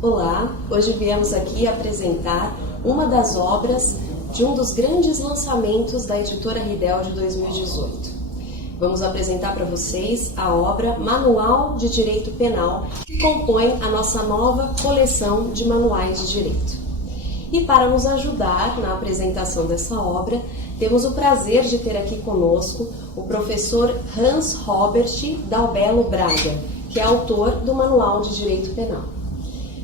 Olá, hoje viemos aqui apresentar uma das obras de um dos grandes lançamentos da editora Ridel de 2018. Vamos apresentar para vocês a obra Manual de Direito Penal, que compõe a nossa nova coleção de manuais de direito. E para nos ajudar na apresentação dessa obra, temos o prazer de ter aqui conosco o professor Hans Robert Dalbello Braga, que é autor do Manual de Direito Penal.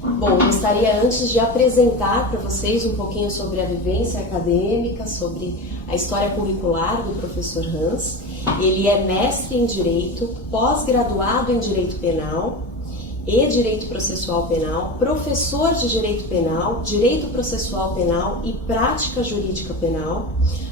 Bom, gostaria antes de apresentar para vocês um pouquinho sobre a vivência acadêmica, sobre a história curricular do professor Hans. Ele é mestre em Direito, pós-graduado em Direito Penal e Direito Processual Penal, professor de Direito Penal, Direito Processual Penal e Prática Jurídica Penal,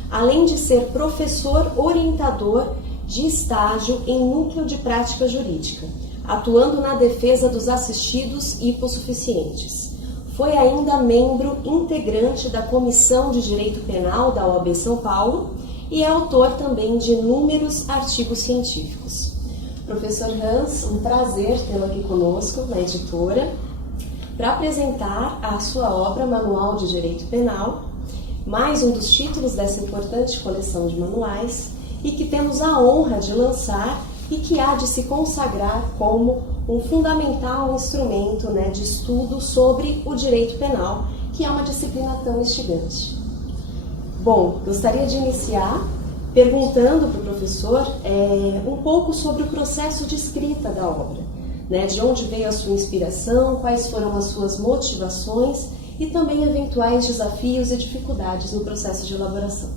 além de ser professor orientador de estágio em Núcleo de Prática Jurídica, atuando na defesa dos assistidos hipossuficientes. Foi ainda membro integrante da Comissão de Direito Penal da OAB São Paulo e é autor também de inúmeros artigos científicos. Professor Hans, um prazer tê-lo aqui conosco na editora para apresentar a sua obra Manual de Direito Penal, mais um dos títulos dessa importante coleção de manuais e que temos a honra de lançar e que há de se consagrar como um fundamental instrumento, de estudo sobre o direito penal, que é uma disciplina tão instigante. Bom, gostaria de iniciar perguntando para o professor um pouco sobre o processo de escrita da obra, de onde veio a sua inspiração, quais foram as suas motivações e também eventuais desafios e dificuldades no processo de elaboração.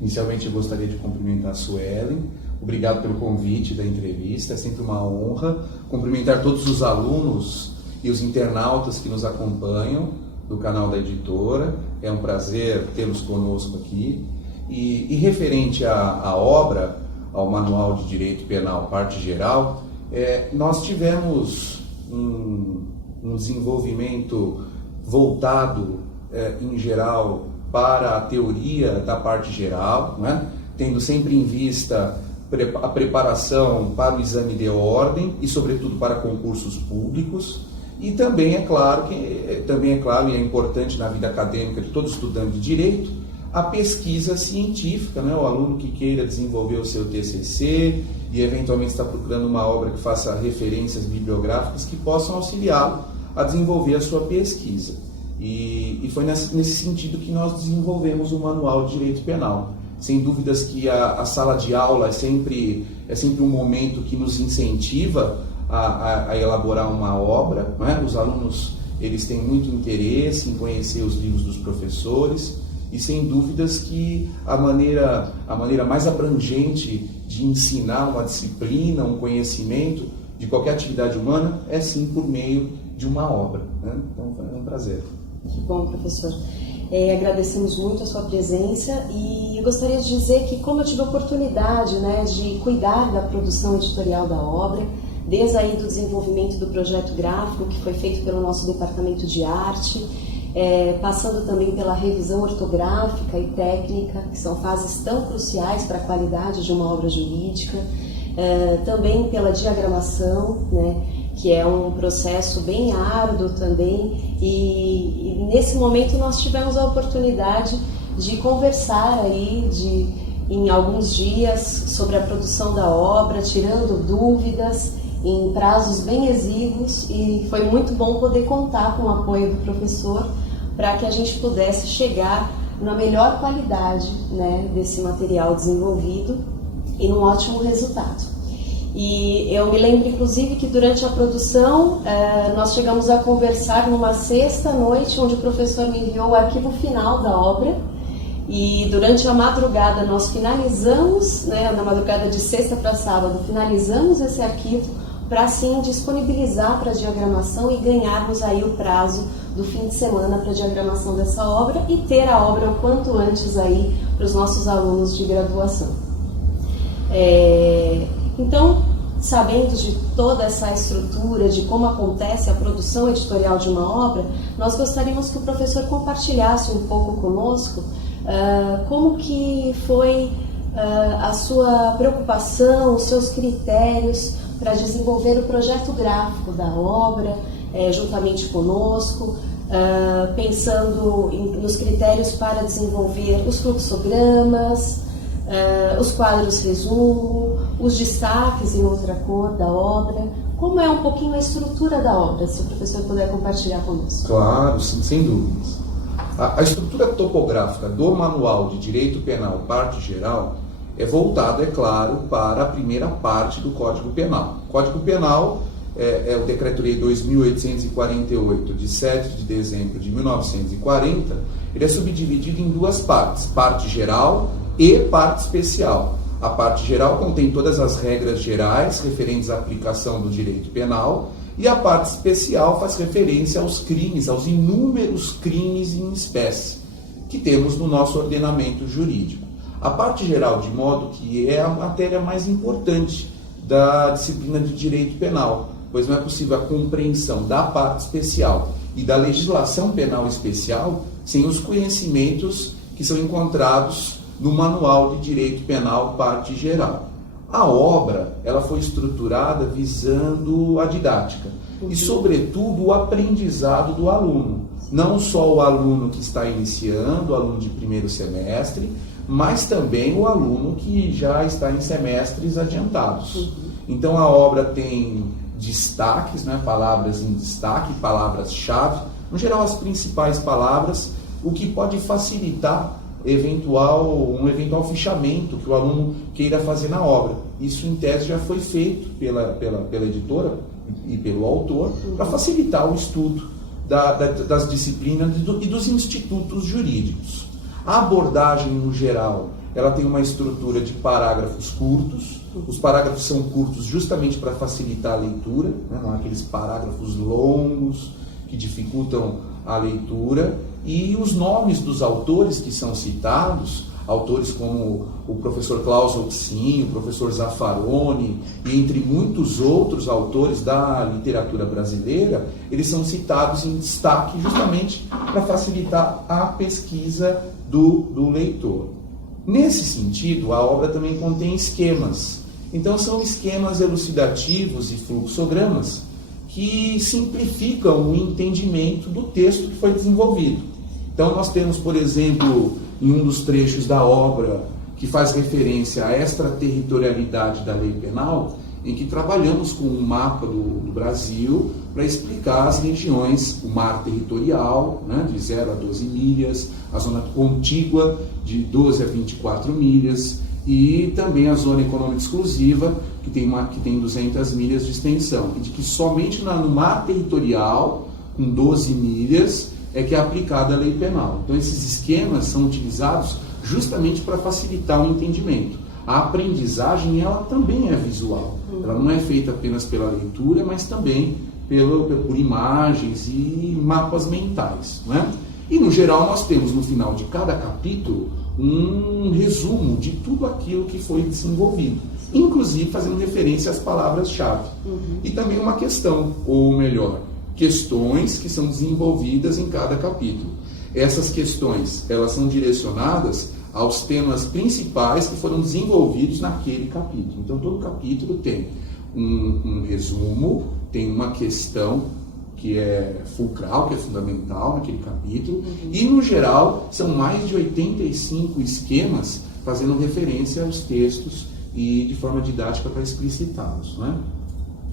Inicialmente eu gostaria de cumprimentar a Suelen. Obrigado pelo convite da entrevista, é sempre uma honra cumprimentar todos os alunos e os internautas que nos acompanham do canal da editora. É um prazer tê-los conosco aqui. E referente à obra, ao Manual de Direito Penal, parte geral, nós tivemos um desenvolvimento voltado, em geral, para a teoria da parte geral, tendo sempre em vista a preparação para o exame de ordem e, sobretudo, para concursos públicos. E também é claro, e é importante na vida acadêmica de todo estudante de direito, a pesquisa científica, o aluno que queira desenvolver o seu TCC e eventualmente está procurando uma obra que faça referências bibliográficas que possam auxiliá-lo a desenvolver a sua pesquisa. E foi nesse sentido que nós desenvolvemos o Manual de Direito Penal. Sem dúvidas que a sala de aula é sempre um momento que nos incentiva a elaborar uma obra, Os alunos eles têm muito interesse em conhecer os livros dos professores e sem dúvidas que a maneira mais abrangente de ensinar uma disciplina, um conhecimento de qualquer atividade humana é sim por meio de uma obra, Então é um prazer. Que bom, professor. Agradecemos muito a sua presença e eu gostaria de dizer que, como eu tive a oportunidade de cuidar da produção editorial da obra, desde aí do desenvolvimento do projeto gráfico que foi feito pelo nosso departamento de arte, passando também pela revisão ortográfica e técnica, que são fases tão cruciais para a qualidade de uma obra jurídica, também pela diagramação, que é um processo bem árduo também, e nesse momento nós tivemos a oportunidade de conversar em alguns dias sobre a produção da obra, tirando dúvidas em prazos bem exíguos, e foi muito bom poder contar com o apoio do professor para que a gente pudesse chegar na melhor qualidade desse material desenvolvido e num ótimo resultado. E eu me lembro, inclusive, que durante a produção nós chegamos a conversar numa sexta-noite, onde o professor me enviou o arquivo final da obra, e durante a madrugada nós finalizamos, na madrugada de sexta para sábado, finalizamos esse arquivo para assim disponibilizar para diagramação e ganharmos aí o prazo do fim de semana para diagramação dessa obra e ter a obra o quanto antes aí para os nossos alunos de graduação. Então, sabendo de toda essa estrutura, de como acontece a produção editorial de uma obra, nós gostaríamos que o professor compartilhasse um pouco conosco como que foi a sua preocupação, os seus critérios para desenvolver o projeto gráfico da obra, juntamente conosco, pensando nos critérios para desenvolver os fluxogramas, os quadros resumo, os destaques em outra cor da obra. Como é um pouquinho a estrutura da obra, se o professor puder compartilhar conosco? Claro, sim, sem dúvidas. A estrutura topográfica do Manual de Direito Penal, parte geral, é voltada, é claro, para a primeira parte do Código Penal. O Código Penal é o Decreto-Lei 2.848, de 7 de dezembro de 1940, ele é subdividido em duas partes, parte geral e parte especial. A parte geral contém todas as regras gerais referentes à aplicação do direito penal, e a parte especial faz referência aos crimes, aos inúmeros crimes em espécie que temos no nosso ordenamento jurídico. A parte geral, de modo que é a matéria mais importante da disciplina de direito penal, pois não é possível a compreensão da parte especial e da legislação penal especial sem os conhecimentos que são encontrados no Manual de Direito Penal, parte geral. A obra, ela foi estruturada visando a didática e, sobretudo, o aprendizado do aluno. Não só o aluno que está iniciando, o aluno de primeiro semestre, mas também o aluno que já está em semestres adiantados. Então, a obra tem destaques, né, palavras em destaque, palavras-chave, no geral as principais palavras, o que pode facilitar um eventual fichamento que o aluno queira fazer na obra. Isso, em tese, já foi feito pela editora e pelo autor para facilitar o estudo das disciplinas e dos institutos jurídicos. A abordagem, no geral, ela tem uma estrutura de parágrafos curtos. Os parágrafos são curtos justamente para facilitar a leitura, né? Não há aqueles parágrafos longos que dificultam a leitura, e os nomes dos autores que são citados, autores como o professor Klaus Oxin, o professor Zaffaroni, e entre muitos outros autores da literatura brasileira, eles são citados em destaque justamente para facilitar a pesquisa do leitor. Nesse sentido, a obra também contém esquemas. Então, são esquemas elucidativos e fluxogramas que simplificam o entendimento do texto que foi desenvolvido. Então, nós temos, por exemplo, em um dos trechos da obra que faz referência à extraterritorialidade da lei penal, em que trabalhamos com um mapa do Brasil para explicar as regiões, o mar territorial, né, de 0 a 12 milhas, a zona contígua de 12 a 24 milhas, e também a zona econômica exclusiva, que tem 200 milhas de extensão, e de que somente no mar territorial, com 12 milhas, é que é aplicada a lei penal. Então, esses esquemas são utilizados justamente para facilitar o entendimento. A aprendizagem, ela também é visual. Ela não é feita apenas pela leitura, mas também por imagens e mapas mentais, né? E, no geral, nós temos, no final de cada capítulo, um resumo de tudo aquilo que foi desenvolvido, inclusive fazendo referência às palavras-chave. E também uma questão, ou melhor, questões que são desenvolvidas em cada capítulo. Essas questões, elas são direcionadas aos temas principais que foram desenvolvidos naquele capítulo. Então, todo capítulo tem um resumo, tem uma questão que é fulcral, que é fundamental naquele capítulo, e, no geral, são mais de 85 esquemas fazendo referência aos textos e de forma didática para explicitá-los, né?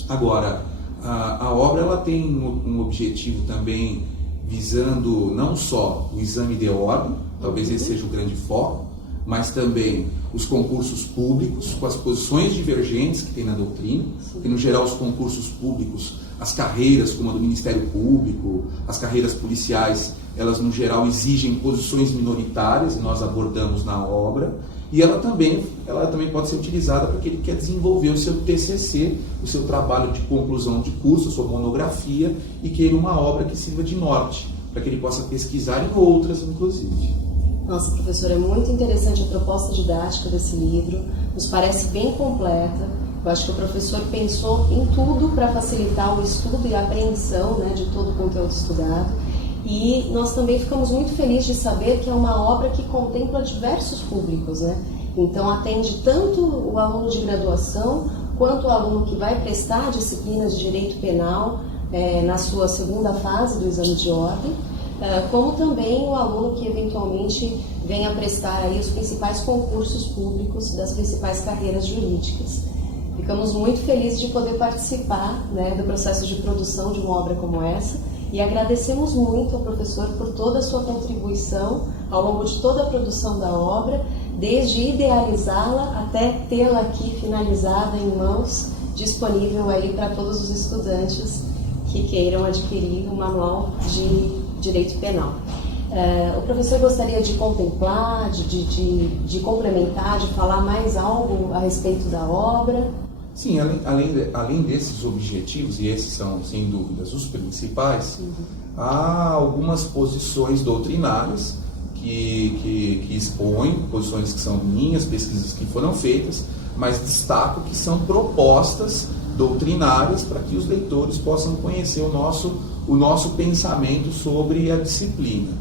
Agora, a obra, ela tem um objetivo também visando não só o exame de ordem, talvez esse seja o grande foco, mas também os concursos públicos, com as posições divergentes que tem na doutrina, porque, no geral, os concursos públicos, as carreiras como a do Ministério Público, as carreiras policiais, elas, no geral, exigem posições minoritárias, e nós abordamos na obra, e ela também pode ser utilizada para aquele que quer desenvolver o seu TCC, o seu trabalho de conclusão de curso, a sua monografia, e queira uma obra que sirva de norte, para que ele possa pesquisar em outras, inclusive. Nossa, professor, é muito interessante a proposta didática desse livro, nos parece bem completa. Eu acho que o professor pensou em tudo para facilitar o estudo e a apreensão, né, de todo o conteúdo estudado. E nós também ficamos muito felizes de saber que é uma obra que contempla diversos públicos, né? Então, atende tanto o aluno de graduação quanto o aluno que vai prestar disciplinas de direito penal na sua segunda fase do exame de ordem, como também o aluno que eventualmente venha prestar aí os principais concursos públicos das principais carreiras jurídicas. Ficamos muito felizes de poder participar, né, do processo de produção de uma obra como essa e agradecemos muito ao professor por toda a sua contribuição ao longo de toda a produção da obra, desde idealizá-la até tê-la aqui finalizada em mãos, disponível aí para todos os estudantes que queiram adquirir o manual de Direito Penal. O professor gostaria de contemplar, de complementar, de falar mais algo a respeito da obra? Sim, além desses objetivos, e esses são, sem dúvidas, os principais, há algumas posições doutrinárias que expõem, posições que são minhas, pesquisas que foram feitas, mas destaco que são propostas doutrinárias para que os leitores possam conhecer o nosso pensamento sobre a disciplina.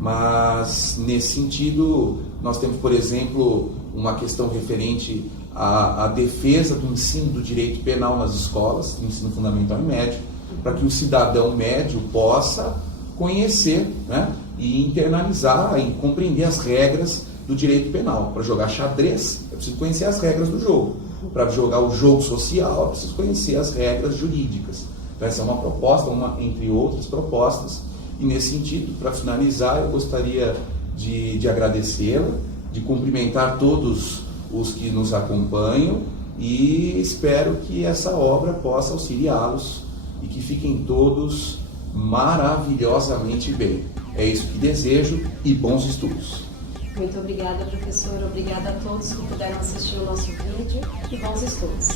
Mas, nesse sentido, nós temos, por exemplo, uma questão referente à defesa do ensino do direito penal nas escolas, do ensino fundamental e médio, para que o cidadão médio possa conhecer, né, e internalizar e compreender as regras do direito penal. Para jogar xadrez, é preciso conhecer as regras do jogo. Para jogar o jogo social, é preciso conhecer as regras jurídicas. Então, essa é uma proposta, uma entre outras propostas. E, nesse sentido, para finalizar, eu gostaria de agradecê-la, de cumprimentar todos os que nos acompanham e espero que essa obra possa auxiliá-los e que fiquem todos maravilhosamente bem. É isso que desejo e bons estudos. Muito obrigada, professor. Obrigada a todos que puderam assistir o nosso vídeo e bons estudos.